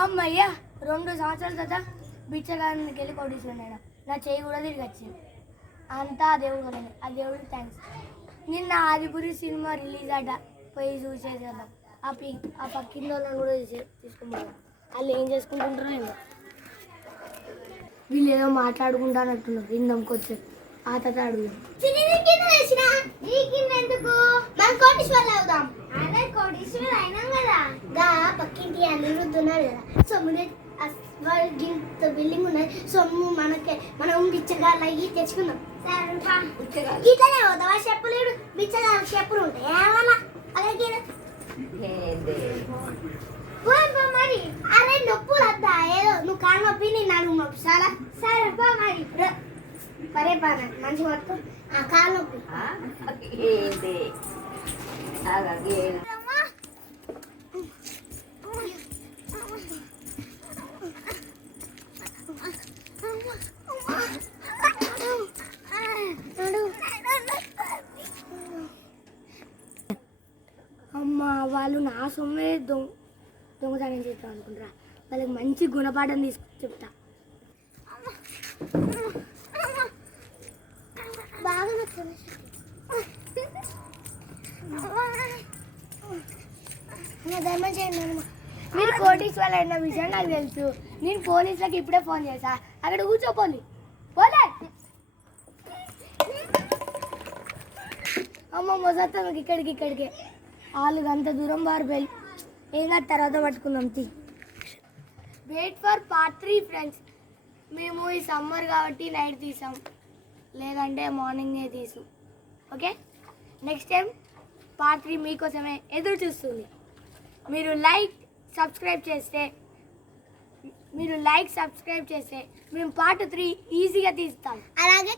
అమ్మయ్యా 2 సంవత్సరాల తర్వాత బిచ్చగానికి వెళ్ళి కొట్టించుకున్నాను. నా చేయి కూడా తిరిగి వచ్చింది. అంతా దేవుడు వల్లనే. ఆ దేవుడికి థ్యాంక్స్. నిన్న ఆదిపురి సినిమా రిలీజ్ అట, పోయి చూసేసేద్దాం. ఆ పక్కిన వాళ్ళని కూడా తీసుకున్నాం. వాళ్ళు ఏం చేసుకుంటుంటారో ఏమో. వీళ్ళు ఏదో మాట్లాడుకుంటానట్టున్నారు. ఇందమ్కి వచ్చారు. ఆ తర్వాత అడుగుదాం. పక్కింటి అనిరుద్ధున్నాడు కదా, సొమ్ము వాళ్ళకి బిల్డింగ్ ఉన్నది. సొమ్ము మనకే, మనం బిచ్చగాళ్ళు అయ్యి తెచ్చుకుందాం. ఇట్లనే పోతావా? చెప్పులేడు బిచ్చగాళ్ళ చెప్పులు ఉంటాయి ఏమన్నా అలాగే మరి. అరే నొప్పులు వద్దా? ఏదో నువ్వు కాలు నొప్పి నేను నడుము నొప్పి చాలా సరే మరి. పరే పా మంచి పట్టుకో. ఆ కాలు నొప్పి అమ్మ, వాళ్ళు నా సొమ్మే దొంగతనం చేస్తాం అనుకుంటారా? వాళ్ళకి మంచి గుణపాఠం చెప్తా. బాగా ధర్మం చేయండి. మీరు కోటీశ్వరులు అయిన విషయం నాకు తెలుసు. నేను పోలీసులకు ఇప్పుడే ఫోన్ చేశా. అక్కడ కూర్చోపోలి పోలే. అమ్మ మొదట ఇక్కడికే వాళ్ళు అంత దూరం బారిపోయి ఏం కాదు, తర్వాత పట్టుకుందాం. Wait for part 3 friends. మేము ఈ సమ్మర్ కాబట్టి నైట్ తీసాం, లేదంటే మార్నింగే తీసు. ఓకే, నెక్స్ట్ టైం పార్ట్ 3 మీకోసమే ఎదురు చూస్తుంది. మీరు లైక్ సబ్స్క్రైబ్ చేస్తే మేము పార్ట్ 3 ఈజీగా తీస్తాం. అలాగే